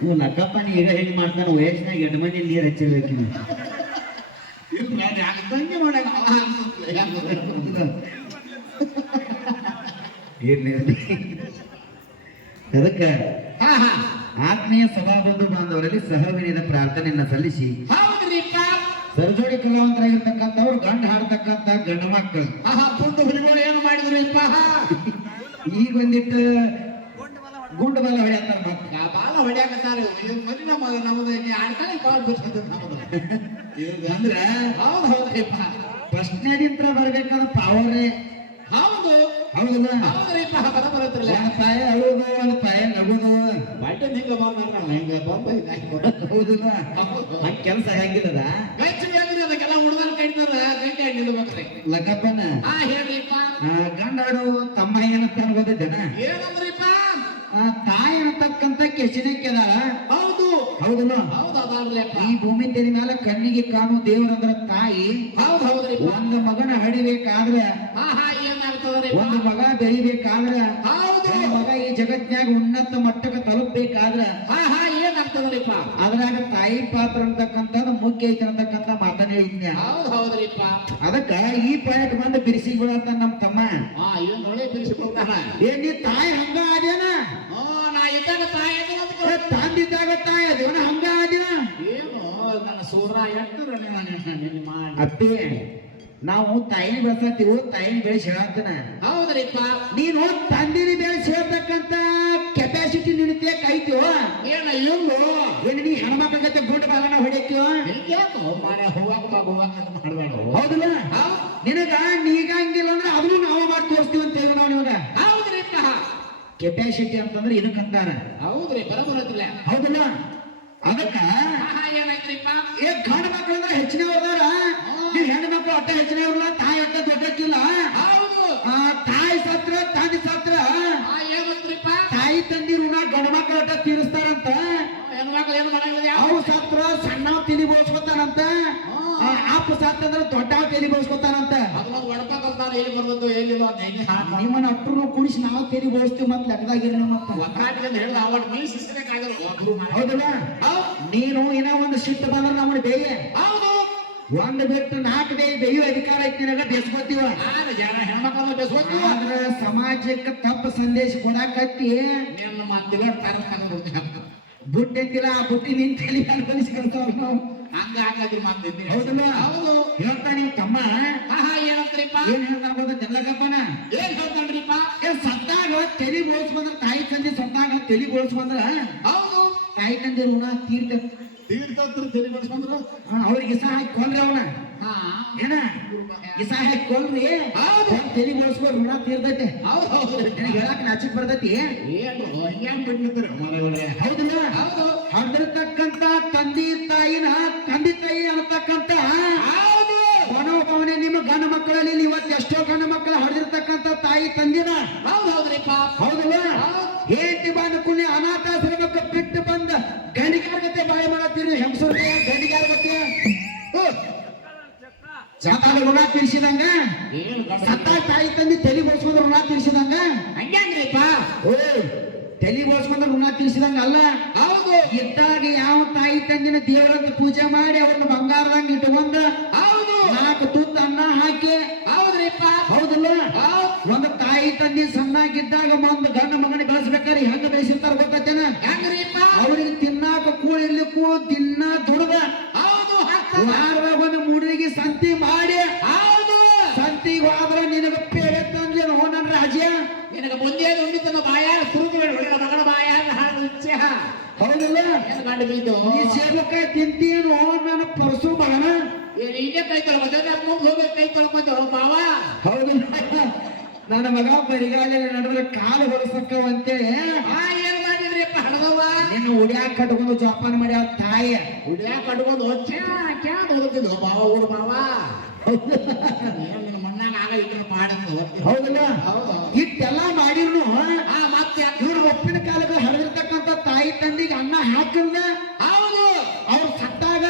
ನೀವು ಲಕ್ಕಪ್ಪನ ಈಗ ಹೆಂಗ್ ಮಾಡ್ತಾನ ವಯಸ್ಸಿನಾಗ 8 ಮಂದಿ ನೀರು ಹಚ್ಚಿರ್ಬೇಕು ನೀವು. ತಂಗಿ ಮಾಡಾಗ ಅದಕ್ಕೆ ಆತ್ಮೀಯ ಸಭಾಬಂಧು ಬಾಂಧವರಲ್ಲಿ ಸಹವಿನಯದ ಪ್ರಾರ್ಥನೆಯನ್ನ ಸಲ್ಲಿಸಿ ಹೌದ್ರಿಪ್ಪ ಸರಜೋಡಿ ಕಲಾವಂತರಾಗಿರ್ತಕ್ಕಂಥವ್ರು ಗಂಡು ಹಾಡ್ತಕ್ಕಂಥ ಗಂಡು ಮಕ್ಕಳು ಪುಂಡು ಹುಲಿಗಳು ಏನು ಮಾಡಿದ್ರಿಪ್ಪ ಈಗ ಒಂದಿಟ್ಟು ಗುಂಡು ಬಲ ಹೊಡೆಯಂತಾರ ಮತ್ತೆ ಬಾಲ ಹೊಡ್ಯಾಕತ್ತಾರ ಮರಿ ನಮ್ಮದು ಆಡ್ತಾನೆ ಕಾಲ್ ಬಿಡ್ತದ ನಮ್ಮದು ಅಂದ್ರ ಹೌದು ಹೌದ್ರಿಪ್ಪ ಪ್ರಶ್ನೆದಿಂತ್ರ ಬರ್ಬೇಕಾದ್ರೆ ಪಾವರೇ ಹೌದು ಹೌದಲ್ಲ ಹೌದ್ರಿಪ್ಪ ಬರ ಬರುತ್ತಿರಲ್ಲ ಒಂದು ಪಾಯ ಅಳುವುದು ಒಂದು ಪಾಯ ನಗುದು ಬಟ್ಟೆ ಹಿಂಗ ಬಂದ ಹಿಂಗ ಬಂದ ಹೌದಲ್ಲ ಹಂಗ ಕೆಲಸ ಹೆಂಗಿಲ್ಲದ ಹೆಚ್ಚು ಅದಕ್ಕೆಲ್ಲ ಹುಡುಗನ ಕೈತಾರ ಗಂಟೆ ನಿಲ್ಬೇಕ್ರಿ ಲಕ್ಕಪ್ಪನ ಹೇಳ್ರಿಪ್ಪ ಗಂಡಾಡು ತಮ್ಮ ಏನಂತ ಅನ್ಬೋದ ಜನ ಏನಂದ್ರಿಪ್ಪ ತಾಯಿ ಅನ್ನತಕ್ಕಂತ ಕೆಸನಿಕೆ ಅದಾಳ ಹೌದು ಹೌದಲ್ಲ ಹೌದು ಅದಲ್ರಿಪ್ಪ ಈ ಭೂಮಿ ತೆರಿ ಮೇಲೆ ಕಣ್ಣಿಗೆ ಕಾಣು ದೇವರಂದ್ರ ತಾಯಿ ಹೌದು ಹೌದ್ರಿಪ್ಪ ಒಂದು ಮಗನ ಹಡಿಬೇಕಾದ್ರ ಏನಾಗ್ತದ್ರಿ ಒಂದು ಮಗ ಬೆಳಿಬೇಕಾದ್ರ ಹೌದು ಒಂದು ಮಗ ಈ ಜಗತ್ನ್ಯಾಗ ಉನ್ನತ ಮಟ್ಟಕ್ಕೆ ತಲುಪಬೇಕಾದ್ರ ಏನಾಗ್ತದ್ರಿಪ್ಪ ಅದ್ರಾಗ ತಾಯಿ ಪಾತ್ರ ಅಂತಕ್ಕಂಥದ್ದು ಮುಖ್ಯ ಐತೆ ಅಂತಕ್ಕಂಥ ಮಾತನ್ನ ಹೇಳಿದ್ನ ಹೌದು ಹೌದ್ರಿಪ್ಪ ಅದಕ್ಕ ಈ ಪಾಯಕ್ ಬಂದು ಬಿಡಿಸಿ ಬಿಡತ್ತ ನಮ್ ತಮ್ಮ ಇವನ್ ಒಳ್ಳೆ ಬಿಡಿಸಿಕೊಳ್ತಾನ ನೀ ತಾಯಿ ಹಂಗ ಆದ್ಯಾನ ನಾ ಇದ್ದಾಗ ತಾಯಿ ತಂದಿದ್ದಾಗ ತಾಯಿ ಅದೇವನ ಹಂಗ ಆದ್ಯ ಏನು ನನ್ನ ಸೂರ ಎಟ್ಟು ಮಾಡಿ ಅಪ್ಪಿ ನಾವು ತಾಯಿನ ಬೆಳೆಸತ್ತೀವಿ ತಾಯಿನ ಬೆಳೆಸಿ ಹೇಳತ್ತನ ಹೌದ್ರಿಪ್ಪ ನೀನು ತಂದಿನ ಬೆಳೆಸಿ ಹೇಳ್ತಕ್ಕಂತ ಕೆಪಾಸಿಟಿ ನಿನತೆ ಕೈತೀವ ಏನ ಇಲ್ಲು ಏನು ನೀ ಹೆಣ್ಮಕ್ಳ ಜೊತೆ ಗುಂಡು ಬಾಲನ ಹೊಡಿತೀವ ಮನೆ ಹೂವಾಕ ಮಾಡಬೇಡ ಹೌದಲ್ಲ ನಿನಗ ನೀಗಂಗಿಲ್ಲ ಅಂದ್ರೆ ಅದನ್ನು ನಾವು ಮಾಡಿ ತೋರಿಸ್ತೀವಿ ಅಂತ ಹೇಳಿ ನಾವು ನಿಮಗ ಹೌದ್ರಿಪ್ಪ ಕೆಪಾಸಿಟಿ ಅಂತಂದ್ರೆ ಇದಕ್ಕಂತಾರ ಹೌದ್ರಿ ಬರಬರತ್ತಿಲ್ಲ ಹೌದಲ್ಲ ಅದಕ್ಕ ಏನಾಯ್ತ್ರಿಪ್ಪ ಗಂಡು ಮಕ್ಕಳು ಅಂದ್ರೆ ಹೆಚ್ಚಿನವ್ರದಾರ ನೀವು ಹೆಣ್ಣು ಮಕ್ಕಳು ಅಟ್ಟ ಹೆಚ್ಚಿನವ್ರಲ್ಲ ತಾಯಿ ಅಟ್ಟ ದೊಡ್ಡಕ್ಕಿಲ್ಲ ಹೌದು ತಾಯಿ ಸತ್ರ ತಂದೆ ಸತ್ರ ಏನಂತ್ರಿಪ್ಪ ತಾಯಿ ತಂದಿ ಋಣ ಗಂಡು ಮಕ್ಕಳು ಅಟ್ಟ ತೀರಿಸ್ತಾರಂತ ಹೆಣ್ಮಕ್ಳು ಏನು ಮಾಡಂಗಿಲ್ಲ ಅವು ಸತ್ರ ಸಣ್ಣವ್ ತಲಿ ಬೋಳ್ಸ್ಕೊತಾರಂತ ಅಪ್ಪ ಸತ್ತಂದ್ರ ದೊಡ್ಡವ್ ತಲಿ ಬೋಳ್ಸ್ಕೊತಾರಂತ ಅದೊಂದು ಒಡಪಾಕಲ್ತಾರ ಎಲ್ಲಿ ಬರ್ಬೋದು ಎಲ್ಲಿಲ್ಲ ನಿಮ್ಮನ್ನ ಅಟ್ರು ಕೂಡಿಸಿ ನಾವು ತಲಿ ಬೋಳ್ಸ್ತೀವಿ ಮತ್ತೆ ಲೆಕ್ಕದಾಗಿರಿ ಮತ್ತೆ ಒಕ್ಕಾಟಿಗೆ ಹೇಳಿದ ಅವತ್ತು ಮೀ ಶಿಸ್ಬೇಕಾಗಲ್ಲ ಹೌದಲ್ಲ ನೀನು ಏನೋ ಒಂದು ಸಿಟ್ಟು ಬಂದ್ರೆ ನಮ್ಮನ್ನ ಬೇಯ ಹೌದು ಒಂದು ಬಿಟ್ಟು 4 ಬೇಯೋ ಅಧಿಕಾರ ಐತಿ ನಿನಗ ಬೇಸ್ಕೊತೀವ ಜನ ಹೆಣ್ಮಕ್ಳನ್ನ ಬೇಸ್ಕೊತೀವ ಆದ್ರ ಸಮಾಜಕ್ಕೆ ತಪ್ಪು ಸಂದೇಶ ಕೊಡಾಕತ್ತಿ ನಿನ್ನ ಮಾತಿಲ್ಲ ಬುಟ್ಟಿ ಅಂತಿಲ್ಲ ಆ ಬುಟ್ಟಿ ನಿನ್ ತಲೆ ಅನುಭವಿಸ್ಕೊಂತಾವ ನಾವು ಹಂಗ ಹಾಕಿ ಮಾತಿದ್ದೀನಿ ಹೌದಲ್ಲ ಹೌದು ಹೇಳ್ತಾ ನೀವ್ ತಮ್ಮ ಏನಂತ್ರಿಪ್ಪ ಏನ್ ಹೇಳ್ತಾರ ಗೊತ್ತ ಜಲ್ಲಗಪ್ಪನ ಏನ್ ಹೇಳ್ತಾನ್ರಿಪ್ಪ ಸತ್ತಾಗ ತಲಿ ಬೋಳ್ಸ್ಬಂದ್ರ ತಾಯಿ ತಂದೆ ಸತ್ತಾಗ ತಲಿ ಬೋಳ್ಸ್ಬಂದ್ರ ಹೌದು ತಾಯಿ ತಂದೆ ಋಣ ತೀರ್ಥತ್ರ ತಲೆ ಬೋಳ್ಸ್ಬಂದ್ರ ಅವ್ರಿಗೆ ಇಸ ಹಾಕಿ ಕೊಲ್ರಿ ಅವನ ಏನ ಇಸ ಹಾಕಿ ಕೊಲ್ರಿ ತಲಿ ಬೋಳ್ಸ್ಕೊ ಋಣ ತೀರ್ತೈತೆ ಹೌದು ಹೌದು ನಿನಗೆ ಹೇಳಕ್ ನಾಚಿಕ್ ಬರ್ತೈತಿ ಏನು ಹಂಗ್ಯಾಂಗ್ ಬಿಡ್ಲಿದ್ರ ಹೌದಲ್ಲ ಹೌದು ಹಡ್ದಿರ್ತಕ್ಕಂತ ತಂದೆ ತಾಯಿನ ತಂದೆ ತಾಯಿ ಅನ್ನತಕ್ಕಂತ ಹೌದು ಮನೋಭಾವನೆ ನಿಮ್ಮ ಗಂಡು ಮಕ್ಕಳಲ್ಲಿ ಇವತ್ತು ಎಷ್ಟೋ ಗಂಡು ಮಕ್ಕಳು ಹಡ್ದಿರ್ತಕ್ಕಂತ ತಾಯಿ ತಂದಿನ ಹೌದು ಹೌದ್ರಿಪ್ಪ ಹೌದಲ್ಲ ಹೇಂತಿ ಬಂದ ಕುಣಿ ಅನಾಥಾಶ್ರಮಕ್ಕೆ ಬಿಟ್ಟು ಬಂದ ಗಂಡಿಗಾರ್ಗತೆ ಬಾಳೆ ಮಾಡತ್ತೀರಿ ಹೆಂಗಸರು ಗಂಡಿಗಾರ್ಗತೆ ಸತ್ತಾಗ ಋಣ ತೀರ್ಸಿದಂಗ ಸತ್ತ ತಾಯಿ ತಂದಿ ತಲೆ ಬೋಳ್ಸ್ಕೊಂಡ್ರ ಋಣ ತೀರ್ಸಿದಂಗ ಹಂಗ್ಯಾಂಗ್ರಿಪ್ಪ ತಲೆ ಬೋಳ್ಸ್ಕೊಂಡ್ರ ಋಣ ತೀರ್ಸಿದಂಗ ಅಲ್ಲ ಹೌದು ಇದ್ದಾಗ ಯಾವ ತಾಯಿ ತಂದಿನ ದೇವರಂತ ಪೂಜೆ ಮಾಡಿ ಅವ್ರನ್ನ ಬಂಗಾರದಂಗ ಇಟ್ಟುಕೊಂಡ ಹೌದು 4 ತುತ್ತು ಅನ್ನ ಹಾಕಿ ಹೌದ್ರಿಪ್ಪ ಹೌದಲ್ಲ ಒಂದು ತಾಯಿ ತಂದಿ ಸಣ್ಣಾಗಿದ್ದಾಗ ಒಂದು ಗಂಡ ಮಗನ ಬೆಳೆಸ್ಬೇಕಾದ್ರೆ ಹೆಂಗ ಬೆಳೆಸಿರ್ತಾರ ಗೊತ್ತೇನ ಹೆಂಗ್ರಿಪ್ಪ ಅವ್ರಿಗೆ ತಿನ್ನಾಕ ಕೂಳಿರ್ಲಿಕ್ಕೂ ದಿನ ದುಡ್ದ ಹೌದು ವಾರದಾಗ ಒಂದು ಮೂಡಿಗೆ ಸಂತಿ ಮಾಡಿ ಹೌದು ಸಂತಿಗೆ ಹೋದ್ರ ನಿನಗ ಪೇಡೆ ತಂದ್ಲೇನು ನನ್ನ ರಾಜ್ಯ ನಿನಗೆ ಮುಂದೆ ಉಂಡಿತನ ಬಾಯ ಸುರುಗಿ ಹೊಡೆದ ಮಗನ ಬಾಯ ಹಾಳು ಇಚ್ಛೆ ಹೌದಲ್ಲ ಏನು ಗಂಡು ಬಿದ್ದು ಈ ಸೇಬಕಾಯಿ ತಿಂತೀನೋ ನನ್ನ ಪರಸು ಮಗನ ಹೀಗೆ ಕೈ ತೊಳ್ಕೊತೇವೆ ಹೋಗಿ ಕೈ ತೊಳ್ಕೊತೇವ ಮಾವ ಹೌದು ನನ್ನ ಮಗ ಬರಿಗಾಲ ನಡೆದ್ರೆ ಕಾಲು ಹೊರಸಕ್ಕವ ಅಂತೇಳಿ ಏನ್ ಮಾಡಿದ್ರಿಪ್ಪ ಹಣದವ್ವ ನಿನ್ನ ಉಡ್ಯಾಕ ಕಟ್ಕೊಂಡು ಜೋಪಾನ ಮಾಡಿ ಆ ತಾಯಿ ಉಡ್ಯಾಕ ಕಟ್ಕೊಂಡು ಓದ್ತಿದ್ವು ಮಾವ ಊರು ಮಾವ ನಿನ್ನ ಮಣ್ಣಾಗ ಆಗ ಇಟ್ಟು ಮಾಡಿದ್ರು ಹೌದಲ್ಲ ಇಟ್ಟೆಲ್ಲ ಮಾಡಿರ್ನು ಮತ್ತೆ ಇವ್ರ ಒಪ್ಪಿನ ಕಾಲಕ್ಕೆ ಹರಿದಿರ್ತಕ್ಕಂಥ ತಾಯಿ ತಂದಿಗೆ ಅನ್ನ ಹಾಕಿಲ್ದ ಹೌದು ಅವ್ರು ಸತ್ತಾಗ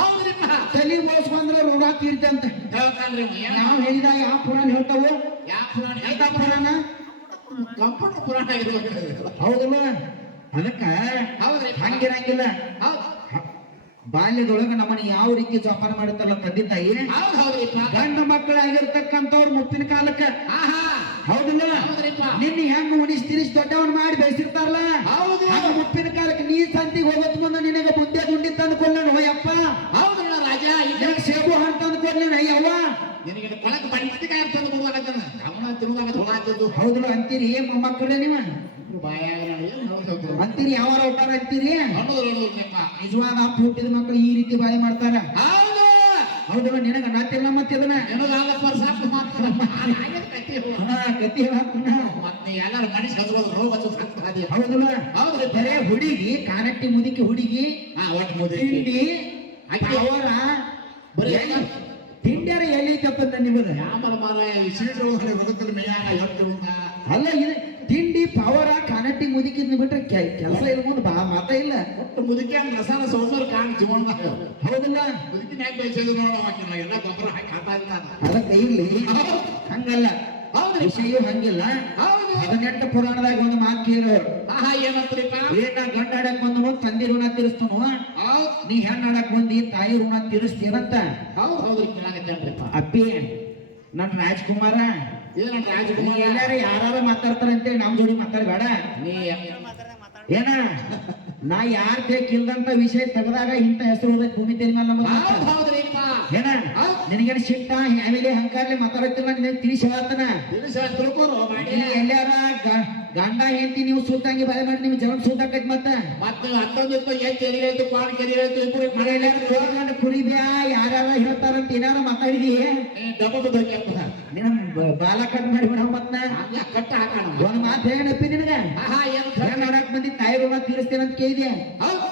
ಹೌದ್ರಿಪ್ಪ ತಲೆ ಬೋಳ್ಸ್ಕೊಂಡ್ರೆ ಋಣ ತೀರ್ತಂತ ಹೇಳ್ತಾನ್ರಿ ನಾವು ಹೇಳಿದಾಗ ಯಾವ ಪುರಾಣ ಹೇಳ್ತಾವು ಯಾವ ಪುರಾಣ ಎಂತ ಪುರಾಣ ಕಂಪ್ಯೂಟರ್ ಪುರಾಣ ಹೌದಲ್ಲ ಅದಕ್ಕ ಹೌದ್ರಿ ಹಂಗಿರಂಗಿಲ್ಲ. ಹೌದ್ ಬಾಲ್ಯದೊಳಗ ನಮ್ಮನ್ನ ಯಾವ ರೀತಿ ಜೋಪಾನ ಮಾಡುತ್ತಲ್ಲ ತಂದೆ ತಾಯಿ, ಹೌದ್ ಹೌದ್ರಿಪ್ಪ ಗಂಡ ಮಕ್ಕಳಾಗಿರ್ತಕ್ಕಂಥವ್ರು ಮುಪ್ಪಿನ ಕಾಲಕ್ಕ ಆಹಾ ಹೌದಿಲ್ಲ ಹೌದ್ರಿಪ್ಪ ನಿನ್ನ ಹೆಂಗ ಉಣಿಸ್ ತಿರಿಸ್ ದೊಡ್ಡವನ್ ಮಾಡಿ ಬೆಳೆಸಿರ್ತಾರಲ್ಲ, ಹೌದು ಹಂಗ ಮುಪ್ಪಿನ ಕಾಲಕ್ಕೆ ನೀ ಸಂತಿಗೆ ಹೋಗೋತ್ ಮುಂದೆ ನಿನಗೆ ಬುದ್ಧಿ ದುಂಡಿ ತಂದು ಕೊಡ್ಲೇನು ಹೋಯಪ್ಪ, ಹೌದ್ರಲ್ಲ ರಾಜ ಈಗ ನಿನಗೆ ಸೇಬು ಹಣ್ಣು ತಂದು ಕೊಡ್ಲೇನು ಅಯ್ಯವ್ವ. ನಿನಗೆ ಕೊಳಕ ಬಣ್ಣಿಕಾಯಿ ತಂದು ಕೊಡುವಾಗತ್ತಾನ ಅವನ ತಿರುಗಾಗ ಹೊಲಾಗ್ತದ್ದು ಹೌದಿಲ್ಲ ಅಂತೀರಿ ಮೊಮ್ಮಕ್ಕಳೇ ನೀವ ಬಾಯಾಗ ಏನು ನೋಡ್ಬೇಕು ಅಂತೀರಿ, ಯಾವಾರ ಒಬ್ಬರ ಅಂತೀರಿ. ನೋಡುದ್ರಪ್ಪ ನಿಜವಾದ ಅಪ್ಪ ಹುಟ್ಟಿದ ಮಕ್ಕಳು ಈ ರೀತಿ ಬಾಯಿ ಮಾಡ್ತಾರ. ಹೌದು ಹೌದಲ್ಲ ನಿನಗ ನತ್ತಿಲ್ಲ ಮತ್ತೆ ಇದನ್ನ ಏನಲ್ಲ ಸಾಕು ಮಾತ್ರ ಗತಿ ಹೇಳತ್ತನ. ಮತ್ತೆ ಎಲ್ಲಾರು ಮನುಷ್ಯ ಹಚ್ಬೋದು ರೋಗ ಹಚ್ಚು ಹೌದಲ್ಲ ಹೌದ್ರಿ ಬರೇ ಹುಡುಗಿ ಕಾನಟ್ಟಿ ಮುದುಕಿ ಹುಡುಗಿ ಹಾ ಒಟ್ಟು ಮುದಿ ತಿಂಡಿ ಅವರ ಬರೀ ತಿಂಡ್ಯಾರ ಎಲ್ಲಿ ತಪ್ಪಂದ ನಿಮ್ಮದ ಯಾಮರ ಮಾರ ಸೀಟು ಬದುಕದ ಮೇಯಾಗ ಎಟ್ಟು ಅಲ್ಲ ಇದು ತಿಂಡಿ ಪವರ ಕಾನಟ್ಟಿ ಮುದುಕಿದ್ನ ಬಿಟ್ರೆ ಕೆಲಸ ಇಲ್ಲ ಮುಂದೆ ಮಾತ ಇಲ್ಲ. ಒಟ್ಟು ಮುದುಕಿ ಹಂಗ ರಸಾನ ಸೋಸರ್ ಕಾಣ್ ಜೀವನದಾಗ ಹೌದಲ್ಲ ಮುದುಕಿನ ಹಾಕಿ ಬೆಳೆಸಿದ್ರು ನೋಡೋಕಿಲ್ಲ ಎಲ್ಲ ಗೊಬ್ಬರ ಹಾಕಿ ಹಾಕ್ತಾ ಇಲ್ಲ ಅದಕ್ಕೆ ಇಲ್ಲಿ ಹಂಗಲ್ಲ ಹೌದ್ರಿ ವಿಷಯ ಹಂಗಿಲ್ಲ. ಹೌದು 18 ಪುರಾಣದಾಗ ಒಂದು ಮಾತು ಕೇಳೋರು, ಆಹಾ ಏನಂತ್ರಿಪ್ಪ ಏನ ಗಂಡ ಆಡಕ್ ಬಂದನು ತಂದೆ ಋಣ ತೀರಿಸ್ತನು, ಹೌದ್ ನೀ ಹೆಣ್ಣು ಆಡಕ್ ಬಂದಿ ತಾಯಿ ಋಣ ತೀರಿಸ್ತೀರಂತ. ಹೌದು ಹೌದ್ರಿ ಕೇಳಾಕತ್ತೇನ್ರಿಪ್ಪ ಅಪ್ಪಿ ನನ್ ರಾಜ್ಕುಮಾರ ಏನಂತ ನೀ ರಾಜಕುಮಾರ ಎಲ್ಲಾರು ಯಾರು ಮಾತಾಡ್ತಾರಂತೇಳಿ ನಮ್ ಜೋಡಿ ಮಾತಾಡ್ಬೇಡ ನೀ ಏನ ನಾ ಯಾರ್ ಬೇಕಿಲ್ದಂತ ವಿಷಯ ತೆಗೆದಾಗ ಇಂತ ಹೆಸರು ಹೋದ ಭೂಮಿ ತೆರಿ ಮೇಲೆ ನಮಗ ಹೌದ್ ಹೌದ್ರಿಪ್ಪ ಏನ ನಿನಗೇನು ಶಿಟ್ಟ ಫ್ಯಾಮಿಲಿ ಹಂಕಾರ್ಲಿ ಮಾತಾಡತ್ತಿಲ್ಲ ನಿನಗೆ ತಿಳಿಸಿ ಹೇಳತ್ತನ. ತಿಳಿಸ ತಿಳ್ಕೊರು ಮಾಡಿ ನೀ ಎಲ್ಲಾರ ಗಂಡ ಹೆಂಡತಿ ನೀವು ಸೂತಂಗಿ ಬಾಯಿ ಮಾಡಿ ನಿಮ್ ಜನ ಸೂತಾಕೈತಿ ಮತ್ತೆ ಹತ್ತೊಂದು ಎದ್ದು ಎರಿಗಾಯ್ತು ಪಾಡ್ ಕೆರಿಗಾಯ್ತು ಇಬ್ಬರು ಕುರಿಬ್ಯಾ ಯಾರ್ಯಾರ ಹೇಳ್ತಾರಂತ ಏನಾರ ಮಾತಾಡಿದಿ ಡಬ್ಬ ಬೇಕಾಗ್ತದ ನಿನ್ನ ಬಾಲ ಕಟ್ ಮಾಡಿ ಬಿಡ ಮತ್ತ ಹಂಗ ಕಟ್ಟ ಹಾಕೋಣ ಒಂದ್ ಮಾತು ಹೇಳಪ್ಪಿ ನಿನಗ ಆಹಾ ಏನು ಹೆಣ್ಣು ಆಡಕ್ ಬಂದಿ ತಾಯಿ ಋಣ ತೀರಿಸ್ತೇನೆ ಅಂತ ಕೇಳಿದ್ಯಾ, ಹೌದು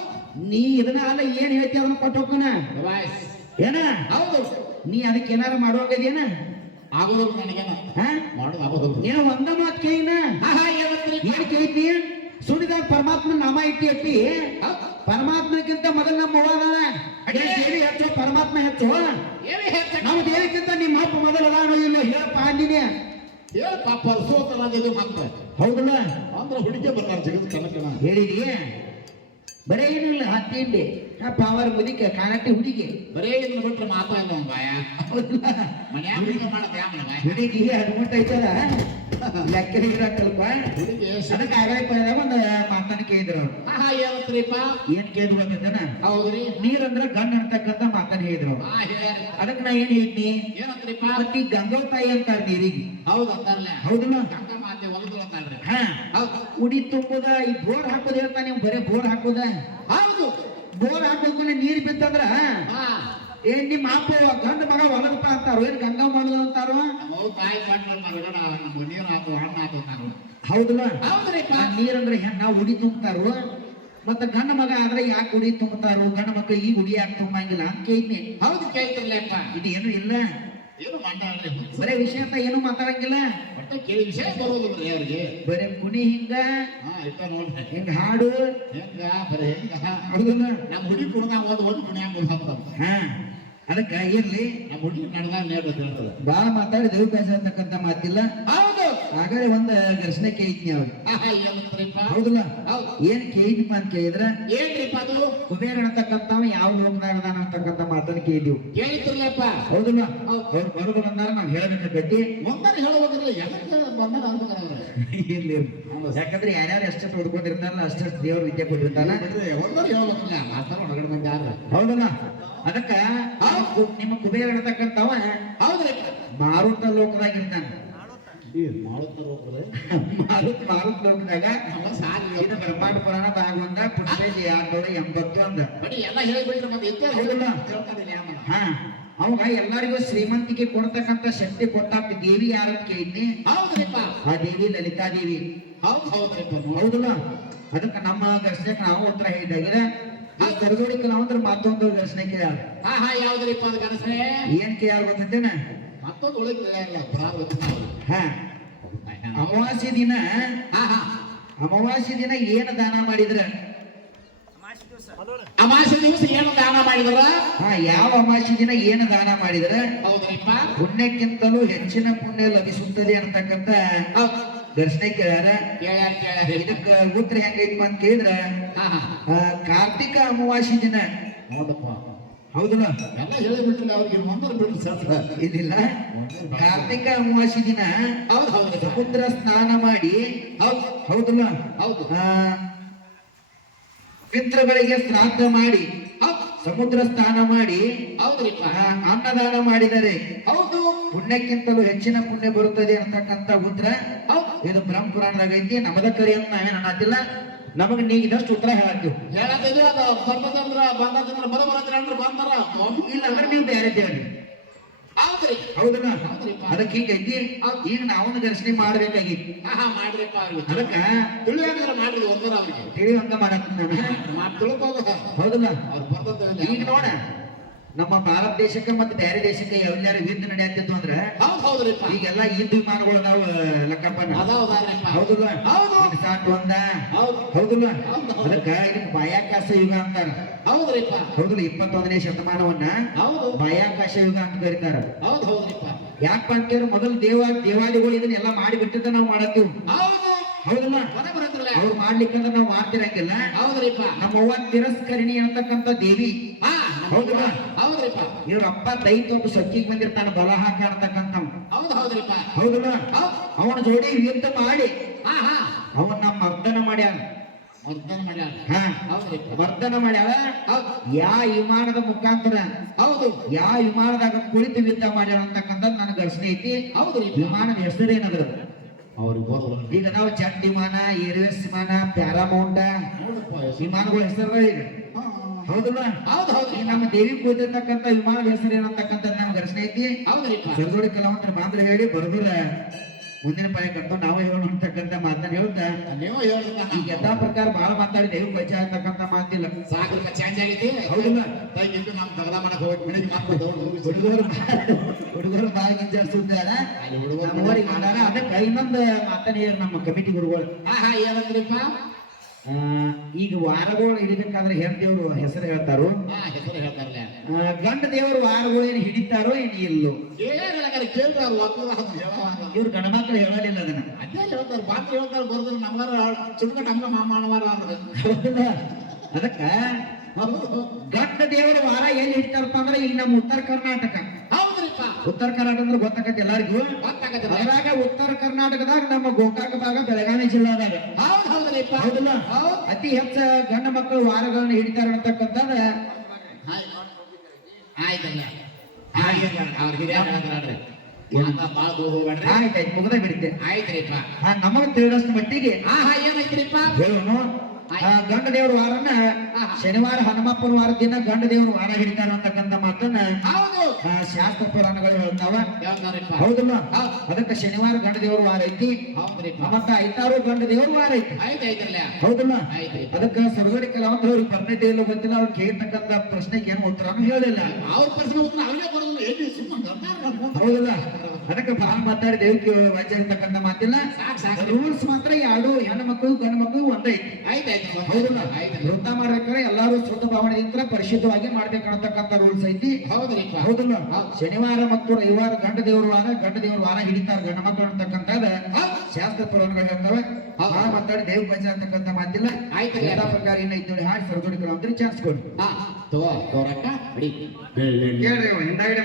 ನೀ ಇದನ್ನ ಅಲ್ಲ ಏನ್ ಹೇಳ್ತಿ ಅದನ್ನ ಕೊಟ್ಟು ಹೋಗ್ತಾನ ಬಾಯ್ಸ್ ಏನ ಹೌದು ನೀ ಅದಕ್ಕೆ ಏನಾರ ಮಾಡುವಾಗದೇನ ಆಗೋದಿಲ್ಲ ನನಗೇನ ಮಾಡೋದು ಆಗೋದಿಲ್ಲ ನೀನು ಒಂದ ಮಾತು ಕೇಳಿನ ಆಹಾ ಏನಂತ್ರಿ ಏನ್ ಕೇಳ್ತಿ ಸುಡಿದಾಗ ಪರಮಾತ್ಮ ನಾಮ ಇಟ್ಟಿ ಅಪ್ಪಿ ಪರಮಾತ್ಮಕ್ಕಿಂತ ಮೊದಲು ನಮ್ಮ ಅವ್ವ ದೇವಿ ಹೆಚ್ಚು ಪರಮಾತ್ಮ ಹೆಚ್ಚು ಏನೇ ಹೇಳ್ತಾನೆ ನಾವು ದೇವಿಗಿಂತ ನಿಮ್ಮ ಅಪ್ಪ ಮೊದಲು ಅದಾನೋ ಇಲ್ಲ ಹೇಳಪ್ಪ ಅಂದಿನಿ. ಹೇಳಪ್ಪ ಪರ್ಸೋತರ ಇದು ಮತ್ತೆ ಹೌದಲ್ಲ ಅಂದ್ರೆ ಹುಡುಗಿ ಬರ್ತಾರೆ ಜಗದ ಕನಕನ ಹೇಳಿದಿ ಬರೇ ಏನಿಲ್ಲ ತಿಂಡಿ ಪಾವರ್ ಮುದಿಕ ಕಾನಟ್ಟಿ ಹುಡುಗಿ ಬರೇ ಇದನ್ನ ಬಿಟ್ರೆ ಮಾತಾ ಇಲ್ಲ ಅವ್ನ್ ಬಾಯ ಹೌದಲ್ಲ ಮನ್ಯಾಗ ಹುಡುಗ ಮಾಡೋದು ಯಾಮನ ಬಾಯ ಹುಡುಗಿ ಹದಿಮೂಟ ಐತದ ಲೆಕ್ಕದ ಇರಕ್ಕಲ್ಪ ಹುಡುಗಿ ಅದಕ್ಕೆ ಆಗಾಯ ಪಡೆದಾಗ ಒಂದು ಮಾತನ್ನ ಕೇಳಿದ್ರು ಅವ್ರು. ಆಹಾ ಏನಂತ್ರಿಪ್ಪ ಏನ್ ಕೇಳಿದ್ರು ಗೊತ್ತೇನ ಹೌದ್ರಿ ನೀರಂದ್ರ ಗಂಡ ಅಂತಕ್ಕಂತ ಮಾತನ್ನ ಹೇಳಿದ್ರು ಅವ್ರು. ಹಾ ಹೇಳ್ಯಾರ ಅದಕ್ಕೆ ನಾ ಏನ್ ಹೇಳಿದ್ನಿ ಏನಂತ್ರಿಪ್ಪ ಮತ್ತಿ ಗಂಗಾ ತಾಯಿ ಅಂತಾರ ನೀರಿಗೆ ಹೌದು ಅಂತಾರಲ್ಲ ಹೌದಲ್ಲ ಗಂಗಾ ಮಾತೆ ಒಲದ್ರು ಅಂತಾರ್ರಿ ಹಾ ಹೌದು ಉಡಿ ತುಂಬುದ ಈ ಬೋರ್ ಹಾಕೋದ್ ಹೇಳ್ತಾ ನೀವು ಬರೇ ಬೋರ್ ಹಾಕೋದ ಹೌದು ಬೋರ್ ಹಾಕೋದ್ಮೇಲೆ ನೀರ್ ಬಿತ್ತಂದ್ರ ಹಾ ಏನ್ ನಿಮ್ಮ ಅಪ್ಪ ಗಂಡ ಮಗ ಹೊಲದಪ್ಪ ಅಂತಾರೋ ಏನ್ ಗಂಗಾ ಮಾಡುದು ಅಂತಾರೋ ನಮ್ಮ ತಾಯಿ ಕಂಡ್ರೆ ಮರಗಡ ನಮ್ಮ ನೀರು ಹಾಕು ಹಣ್ಣು ಹಾಕು ಅಂತಾರು ಹೌದಲ್ಲ ಹೌದ್ರಿಪ್ಪ ಆ ನೀರಂದ್ರೆ ನಾವು ಉಡಿ ತುಂಬತಾರೋ ಮತ್ತ ಗಂಡ ಮಗ ಆದ್ರೆ ಯಾಕೆ ಉಡಿ ತುಂಬತಾರೋ ಗಂಡ ಮಕ್ಳು ಈ ಉಡಿ ಯಾಕೆ ತುಂಬಂಗಿಲ್ಲ ಅಂತ ಕೇಳಿದ್ನಿ. ಹೌದು ಕೇಳ್ತಿರ್ಲಪ್ಪ ಇದು ಏನು ಇಲ್ಲ ಏನು ಮಾತಾಡ್ರಿ ಬರೇ ವಿಷಯ ಅಂತ ಏನು ಮಾತಾಡಂಗಿಲ್ಲ, ಒಟ್ಟ ಕೇಳಿ ವಿಷಯ ಬರೋದಿಲ್ರಿ ಅವ್ರಿಗೆ ಬರೇ ಕುಣಿ ಹಿಂಗ ಹಾ ಇಟ್ಟ ನೋಡ್ರಿ ಹಿಂಗ ಹಾಡು ಹೆಂಗ ಬರೀ ಹೆಂಗ ಹೌದಲ್ಲ ನಮ್ಮ ಹುಡುಗಿ ಕುಡ್ದಾಗ ಒಂದು ಕುಣಿ ಹಂಗ ಹಾಕ್ತಾರ ಹಾ ಅದಕ್ಕ ಇರ್ಲಿ ನಮ್ಮ ಹುಡುಗಿ ನಡೆದಾಗ ನೇರ ಹೇಳ್ತದೆ ಬಾಳ ಮಾತಾಡಿ ದೇವಕಾಶ ಅಂತಕ್ಕಂತ ಮಾತಿಲ್ಲ. ಹೌದು ಹಾಗಾದ್ರೆ ಒಂದ್ ಘರ್ಷಣೆ ಕೇಳಿದ್ನಿ ಅವ್ರು. ಆಹಾ ಏನಂತ್ರಿಪ್ಪ ಹೌದಲ್ಲ ಹೌದು ಏನ್ ಕೇಳಿದ್ನಪ್ಪ ಅಂತ ಕೇಳಿದ್ರ ಏನ್ರಿಪ್ಪ ಅದು ಕುಬೇರ ಅಂತಕ್ಕಂಥವ ಯಾವ ಲೋಕದಾಗ ಅದಾನ ಅಂತಕ್ಕಂಥ ಮಾತನ್ನ ಕೇಳಿದ್ವಿ. ಕೇಳಿತಿರ್ಲಪ್ಪ ಹೌದಲ್ಲ ಹೌದು. ಅವ್ರು ಬರೋದು ಅಂದಾಗ ನಾವ್ ಹೇಳ್ಬೇಕಾಗೈತಿ. ಮುಂದೆ ಹೇಳುವುದಿಲ್ಲ ಯಾಕೆ ಬಂದ ಅನ್ಬೇಕಾದ್ರೆ ಇರ್ಲಿ ಇರ್ಲಿ. ಯಾಕಂದ್ರೆ ಯಾರ್ಯಾರು ಎಷ್ಟೆಷ್ಟು ಹುಡ್ಕೊಂಡಿರ್ತಾರಲ್ಲ ಅಷ್ಟೆಷ್ಟು ದೇವ್ರ ವಿದ್ಯೆ ಕೊಟ್ಟಿರ್ತಾರ. ಒಂದರ ಹೇಳ್ಬೇಕಲ್ಲ ಮಾತಾಡೋ ಹೊರಗಡೆ ಬಂದ ಯಾರು ಹೌದಲ್ಲ ಅದಕ್ಕ ನಿಮ್ಮ ಕುಬೇರ ಅಂತಕ್ಕಂಥವ ಹೌದ್ರಿಪ್ಪ ಮಾರುತ ಲೋಕದಾಗ ಇರ್ತಾನ. ಮಾಡುತ್ತಾರ ಮಾರುತ ಲೋಕದಾಗ ನಮ್ಮ ಸಾಧ್ಯ ಇದು ಬ್ರಹ್ಮಾಂಡ ಪುರಾಣ ಭಾಗವಂತ ಪುಟಪೇಜ್ 281. ಬರೀ ಎಲ್ಲ ಹೇಳಿಬಿಟ್ರೆ ಮತ್ತೆ ಇದ್ದೇ ಹೌದಲ್ಲ? ತಿಳ್ಕೊಂಡಿಲ್ಲ ಯಾಮನ ಹಾ ಅವಾಗ ಎಲ್ಲರಿಗೂ ಶ್ರೀಮಂತಿಕೆ ಕೊಡ್ತಕ್ಕಂತ ಶಕ್ತಿ ಕೊಟ್ಟ ದೇವಿ ಯಾರಂತ ಕೇಳಿದ್ನಿ. ಹೌದ್ರಿಪ್ಪ ಆ ದೇವಿ ಲಲಿತಾ ದೇವಿ. ಹೌದ್ರಿಪ್ಪ ಹೌದಲ್ಲ ಅದಕ್ಕೆ ನಮ್ಮ ಘರ್ಷಣೆಗೆ ನಾವು ಉತ್ತರ ಹೇಳಿದಾಗಿದೆ. ಆ ಕರಜೋಡಿಕೆ ನಾವಂದ್ರ ಮತ್ತೊಂದು ಘರ್ಷಣೆ ಕೇಳ ಹಾ ಹಾ ಯಾವ್ದ್ರಿಪ್ಪ ಅದ್ ಕನಸೆ ಏನ್ ಕೇಳ ಗೊತ್ತೇನ ಮತ್ತೊಂದು ಉಳಿದ ಇಲ್ಲ ಪ್ರಾರಂಭ ಹಾ ಅಮಾವಾಸ್ಯ ದಿನ ಹಾ ಹಾ ಅಮಾವಾಸ್ಯ ದಿನ ಏನ್ ದಾನ ಮಾಡಿದ್ರ ಅಮಾವಾಸ್ಯೆ ದಿವಸ ಏನು ದಾನ ಮಾಡಿದ್ರ ಹಾ ಯಾವ ಅಮಾವಾಸ್ಯ ದಿನ ಏನು ದಾನ ಮಾಡಿದ್ರ ಹೌದ್ರಿಪ್ಪ ಪುಣ್ಯಕ್ಕಿಂತಲೂ ಹೆಚ್ಚಿನ ಪುಣ್ಯ ಲಭಿಸುತ್ತದೆ ಅಂತಕ್ಕಂತ ದರ್ಶನ ಕೇಳ್ಯಾರ ಕೇಳ್ಯಾರ ಇದಕ್ಕ ಉತ್ತರ ಹೆಂಗೈತಿ ಅಂತ ಕೇಳಿದ್ರ ಹಾ ಹಾ ಕಾರ್ತಿಕ ಅಮಾವಾಸ್ಯೆ ದಿನ ಹೌದಪ್ಪ ಹೌದಲ್ಲ ಎಲ್ಲ ಹೇಳಿಬಿಟ್ಟಿಲ್ಲ ಅವ್ರಿಗೆ ಒಂದರ ಬಿಟ್ಟು ಶಾಸ್ತ್ರ ಇದಿಲ್ಲ ಕಾರ್ತಿಕ ಅಮಾವಾಸ್ಯೆ ದಿನ ಹೌದು ಹೌದು ಸಮುದ್ರ ಸ್ನಾನ ಮಾಡಿ ಹೌದು ಹೌದಲ್ಲ ಹೌದು ಪಿತೃಗಳಿಗೆ ಶ್ರಾದ್ದ ಮಾಡಿ ಹೌದು ಸಮುದ್ರ ಸ್ನಾನ ಮಾಡಿ ಹೌದ್ರಿಪ್ಪ ಅನ್ನದಾನ ಮಾಡಿದರೆ ಹೌದು ಪುಣ್ಯಕ್ಕಿಂತಲೂ ಹೆಚ್ಚಿನ ಪುಣ್ಯ ಬರುತ್ತದೆ ಅಂತಕ್ಕಂತ ಉತ್ತರ ಹೌದು ಇದು ಬ್ರಹ್ಮ ಪುರಾಣದಾಗ ಐತಿ ನಮದ ಕರಿ ಅಂತ ನಾವೇನ್ ಅನ್ನತ್ತಿಲ್ಲ ನಮಗ್ ನೀಗಿದಷ್ಟು ಉತ್ತರ ಹೇಳತ್ತೀವಿ ಹೇಳತ್ತಿದ್ರೆ ಅದು ಬರ್ತದಂದ್ರ ಬಂದದಂದ್ರ ಬರಬರತ್ರ ಅಂದ್ರೆ ಬಂದಾರ ಇಲ್ಲ ಅಂದ್ರೆ ನೀವು ಬೇರೆ ದೇವ್ರಿ ಹೌದ್ರಿ ಹೌದಲ್ಲ ಹೌದ್ರಿಪ್ಪ ಅದಕ್ಕೆ ಹಿಂಗೈತಿ ಈಗ ನಾವು ದರ್ಶನ ಮಾಡ್ಬೇಕಾಗಿತ್ತು ಹಾ ಹಾ ಮಾಡ್ರಿಪ್ಪ ಅವ್ರಿಗೆ ಅದಕ್ಕ ತಿಳಿಯೋದ್ರ ಮಾಡ್ರಿ ಒಂದರ ಅವ್ರಿಗೆ ತಿಳಿಯುವಂಗ ಮಾಡತ್ತ ನಾನು ತಿಳ್ಕೋದ ಹೌದಲ್ಲ ಅವ್ರು ಬರ್ತದ ಈಗ ನೋಡ ನಮ್ಮ ಭಾರತ ದೇಶಕ್ಕೆ ಮತ್ತೆ ಬೇರೆ ದೇಶಕ್ಕೆ ಎಲ್ಲಾರ ಯುದ್ಧ ನಡೆಯತ್ತಿತ್ತು ಅಂದ್ರ ಹೌದ್ ಹೌದ್ರಿಪ್ಪ ಈಗೆಲ್ಲ ಯುದ್ಧ ವಿಮಾನಗಳು ನಾವು ಲೆಕ್ಕಪ್ಪನ ಅದಾವ್ದಾರ್ರಿಪ್ಪ ಹೌದಲ್ಲ ಹೌದು ಸಾಟ್ ಒಂದ ಹೌದು ಹೌದಲ್ಲ ಹೌದು. ಅದಕ್ಕ ಇದಕ್ಕೆ ಬಾಹ್ಯಾಕಾಶ ಯುಗ ಅಂತಾರ ಹೌದ್ರಿಪ್ಪ ಹೌದಲ್ಲ 21ನೇ ಶತಮಾನವನ್ನ ಹೌದು ಬಾಹ್ಯಾಕಾಶ ಯುಗ ಅಂತ ಕರೀತಾರ ಹೌದ್ ಹೌದ್ರಿಪ್ಪ ಯಾಕಪ್ಪ ಅಂತೇಳಿ ಮೊದಲು ದೇವಾದಿಗಳು ಇದನ್ನೆಲ್ಲ ಮಾಡಿ ಬಿಟ್ಟಿದ್ದ ನಾವು ಮಾಡತ್ತೀವಿ ಹೌದು ಹೌದಲ್ಲ ಬರಬರತ್ರಲ್ಲ ಅವ್ರು ಮಾಡ್ಲಿಕ್ಕಂದ್ರೆ ನಾವು ಮಾಡ್ತಿರಂಗಿಲ್ಲ ಹೌದ್ರಿಪ್ಪ ನಮ್ಮ ಅವ್ವ ತಿರಸ್ಕರಣಿ ಅಂತಕ್ಕಂಥ ದೇವಿ ಹಾ ಹೌದಲ್ಲ ಹೌದ್ರಿಪ್ಪ ಇವ್ರ ಅಪ್ಪ ದೈತ ಒಬ್ಬ ಸೊಕ್ಕಿಗೆ ಬಂದಿರ್ತಾನ ಬಲ ಹಾಕಿ ಆಡ್ತಕ್ಕಂಥ ಹೌದ್ ಹೌದ್ರಿಪ್ಪ ಹೌದಲ್ಲ ಹೌದ್ ಅವನ ಜೋಡಿ ಯುದ್ಧ ಮಾಡಿ ಹಾ ಹಾ ಅವನ್ನ ಮರ್ದನ ಮಾಡ್ಯಾನ ಮರ್ದನ ಮಾಡ್ಯಾರ ಹಾ ಹೌದ್ರಿಪ್ಪ ಮರ್ದನ ಮಾಡ್ಯಾಳ ಹೌದ್ ಯಾ ವಿಮಾನದ ಮುಖಾಂತರ ಹೌದು ಯಾ ವಿಮಾನದಾಗ ಕುಳಿತು ಯುದ್ಧ ಮಾಡ್ಯಾಳ ಅಂತಕ್ಕಂಥದ್ದು ನನ್ನ ಘರ್ಷಣೆ ಐತಿ ಹೌದ್ರಿ ವಿಮಾನದ ಹೆಸರೇನದ್ರ ಅವ್ರಿಗೆ ಬರೋದು ಈಗ ನಾವು ಜೆಟ್ ವಿಮಾನ ಏರ್ವೇಸ್ ವಿಮಾನ ಪ್ಯಾರಾಮೌಂಟ ವಿಮಾನಗಳ ಹೆಸರು ಈಗ ಹೌದಲ್ಲ ಹೌದ್ ಹೌದ್ರಿ ಈ ನಮ್ಮ ದೇವಿ ಕೂತಿರ್ತಕ್ಕಂಥ ವಿಮಾನದ ಹೆಸರು ಏನಂತಕ್ಕಂಥದ್ದು ನಮ್ಮ ಘರ್ಷಣೆ ಐತಿ ಹೌದ್ರಿಪ್ಪ ಸರದೋಡಿ ಕಲಾವಂತರ ಬಾಂದ್ರ ಹೇಳಿ ಬರೋದ್ರ ಮುಂದಿನ ಪಾಯ ಕಂಡು ನಾವೇ ಹೇಳೋಣ ಅಂತಕ್ಕಂಥ ಮಾತನ್ನ ಹೇಳ್ತಾ ನೀವು ಹೇಳ್ದ ಈಗ ಯಥಾ ಪ್ರಕಾರ ಬಹಳ ಮಾತಾಡಿ ದೇವ್ರ ಪರಿಚಯ ಅಂತಕ್ಕಂಥ ಮಾತಿಲ್ಲ ಸಾಗರಿಕ ಚೇಂಜ್ ಆಗೈತಿ ಹೌದಲ್ಲ ತಂಗಿದ್ದು ನಮ್ ತಗದ ಮಾಡಕ್ ಹೋಗಿ ಮನೆಗೆ ಮಾತ್ರ ಹುಡುಗರು ಬಾಳ ಗಿಂಜಾಡ್ಸುತ್ತಾರ ನಮ್ಮವರಿಗೆ ಮಾಡಾರ ಅದಕ್ಕೆ ಇನ್ನೊಂದು ಮಾತನ್ನ ಹೇಳಿ ನಮ್ಮ ಕಮಿಟಿ ಗುರುಗಳು ಹಾ ಹಾ ಏನಂದ್ರಿಪ್ಪ ಈಗ ವಾರಗಳು ಹಿಡಿಬೇಕಾದ್ರೆ ಹೆಣ್ದೇವ್ರು ಹೆಸರು ಹೇಳ್ತಾರೋ ಹಾ ಹೆಸರು ಹೇಳ್ತಾರಲ್ಲ ಗಂಡ ದೇವರು ವಾರಗಳು ಏನು ಹಿಡಿತಾರೋ ಏನು ಇಲ್ಲೋ ಏನಿಲ್ಲ ಕೇಳ್ರಿ ಅವ್ರು ಒಪ್ಪದ ಹೇಳುವಾಗ ಇವ್ರು ಗಂಡ ಮಕ್ಕಳು ಹೇಳಲಿಲ್ಲ ಅದನ್ನ ಅದೇ ಹೇಳ್ತಾರೆ ಬಾತ್ರ ಹೇಳ್ತಾರೆ ಬರ್ದ್ರೆ ನಮ್ಗಾರ ಚುಟ್ಕಟ್ಟು ಹಂಗ ಮಾಮಾನವಾರ ಅಂದ್ರೆ ಹೌದಲ್ಲ ಅದಕ್ಕ ಗಂಡ ದೇವರ ವಾರ ಎಲ್ಲಿ ಹಿಡಿತಾರಪ್ಪ ಅಂದ್ರೆ ಈಗ ನಮ್ಮ ಉತ್ತರ ಕರ್ನಾಟಕ ಹೌದ್ರಿಪ್ಪ ಉತ್ತರ ಕರ್ನಾಟಕ ಅಂದ್ರೆ ಗೊತ್ತಾಗತ್ತೆ ಎಲ್ಲರಿಗೂ ಗೊತ್ತಾಗತ್ತೆ ಅದ್ರಾಗ ಉತ್ತರ ಕರ್ನಾಟಕದಾಗ ನಮ್ಮ ಗೋಕಾಕ ಭಾಗ ಬೆಳಗಾವಿ ಜಿಲ್ಲಾದಾಗ ಹೌದ್ ಹೌದ್ರಿಪ್ಪ ಹೌದಲ್ಲ ಹೌದ್ ಅತಿ ಹೆಚ್ಚ ಗಂಡ ಮಕ್ಕಳು ವಾರಗಳನ್ನ ಹಿಡಿತಾರ ಅಂತಕ್ಕಂಥದ್ದು ಆಯ್ತಲ್ಲ ಅವ್ರ ಹಿರಿಯ ಹೇಳ್ತಾರ್ರಿ ಬಾಳ ದೂರ ಹೋಗ್ಬೇಡ್ರಿ ಆಯ್ತಾಯ್ತು ಮುಗದ ಬಿಡುತ್ತೆ ಆಯ್ತ್ರಿಪ್ಪ ನಮಗ ತಿಳಿದಷ್ಟು ಮಟ್ಟಿಗೆ ಹಾ ಹಾ ಏನೈತ್ರಿಪ್ಪ ಹೇಳೋನು ಗಂಡ ದೇವ್ರ ವಾರನ ಶನಿವಾರ ಹನುಮಪ್ಪನ ವಾರ ದಿನ ಗಂಡ ದೇವ್ರ ವಾರ ಹಿಡಿತಾರ ಅಂತಕ್ಕಂಥ ಮಾತನ್ನ ಹೌದು ಶಾಸ್ತ್ರ ಪುರಾಣಗಳು ಹೇಳ್ತಾವ ಹೇಳ್ತಾರಿಪ್ಪ ಹೌದಲ್ಲ ಅದಕ್ಕೆ ಶನಿವಾರ ಗಂಡ ದೇವ್ರ ವಾರ ಐತಿ ಹೌದ್ರಿಪ್ಪ ಮತ್ತ ಐತಾರು ಗಂಡ ದೇವ್ರ ವಾರ ಐತಿ ಆಯ್ತಾಯ್ತಲ್ಲ ಹೌದಲ್ಲ ಆಯ್ತ್ರಿ ಅದಕ್ಕೆ ಸರಗಡಿ ಕಲಾವಂತ ಅವ್ರಿಗೆ ಬರ್ತೈತೆ ಇಲ್ಲ ಗೊತ್ತಿಲ್ಲ ಅವ್ರು ಕೇಳ್ತಕ್ಕಂಥ ಪ್ರಶ್ನೆಗೆ ಏನು ಉತ್ತರನು ಹೇಳಿಲ್ಲ ಅವ್ರ ಪ್ರಶ್ನೆ ಉತ್ತರ ಅವನೇ ಬರೋದಿಲ್ಲ ಎಲ್ಲಿ ಸುಮ್ಮನೆ ಹೌದಲ್ಲ ಅದಕ್ಕೆ ಬಹಳ ಮಾತಾಡಿ ದೇವ್ರಿಗೆ ವಾಚ್ಯ ಇರ್ತಕ್ಕಂಥ ಮಾತಿಲ್ಲ ಸಾಕು ರೂಲ್ಸ್ ಮಾತ್ರ ಎರಡು ಹೆಣ್ಣು ಮಕ್ಕಳು ಗಂಡು ಮಕ್ಕಳು ಒಂದೈತಿ ಆಯ್ತಾಯ್ತು ಹೌದಲ್ಲ ಆಯ್ತು ವೃತ್ತ ಮಾಡ್ಬೇಕಾದ್ರೆ ಎಲ್ಲಾರು ಶುದ್ಧ ಭಾವನೆಯಿಂದ ಪರಿಶುದ್ಧವಾಗಿ ಮಾಡ್ಬೇಕನ್ನತಕ್ಕಂಥ ರೂಲ್ಸ್ ಐತಿ ಹೌದ್ರಿಪ್ಪ ಹೌದಲ್ಲ ಶನಿವಾರ ಮತ್ತು ರವಿವಾರ ಗಂಡ ದೇವ್ರ ವಾರ ಹಿಡಿತಾರ ಗಂಡ ಮಕ್ಕಳು ಅಂತಕ್ಕಂಥದ ಶಾಸ್ತ್ರ ಪುರಾಣಗಳು ಹೇಳ್ತವೆ ಬಹಳ ಮಾತಾಡಿ ದೇವ್ರ ಪಂಚ ಅಂತಕ್ಕಂಥ ಮಾತಿಲ್ಲ ಆಯ್ತು ಎಲ್ಲ ಪ್ರಕಾರ ಏನೈತಿ ನೋಡಿ ಹಾಡಿ ಸರದೊಡಿ ಕಲಾವಂತರಿಗೆ ಚಾನ್ಸ್ ಕೊಡಿ ಹಾ ತಗೋ ತೋರಕ್ಕ ಬಿಡಿ ಹೇಳ್ರಿ ಹಿಂದಾಗಡೆ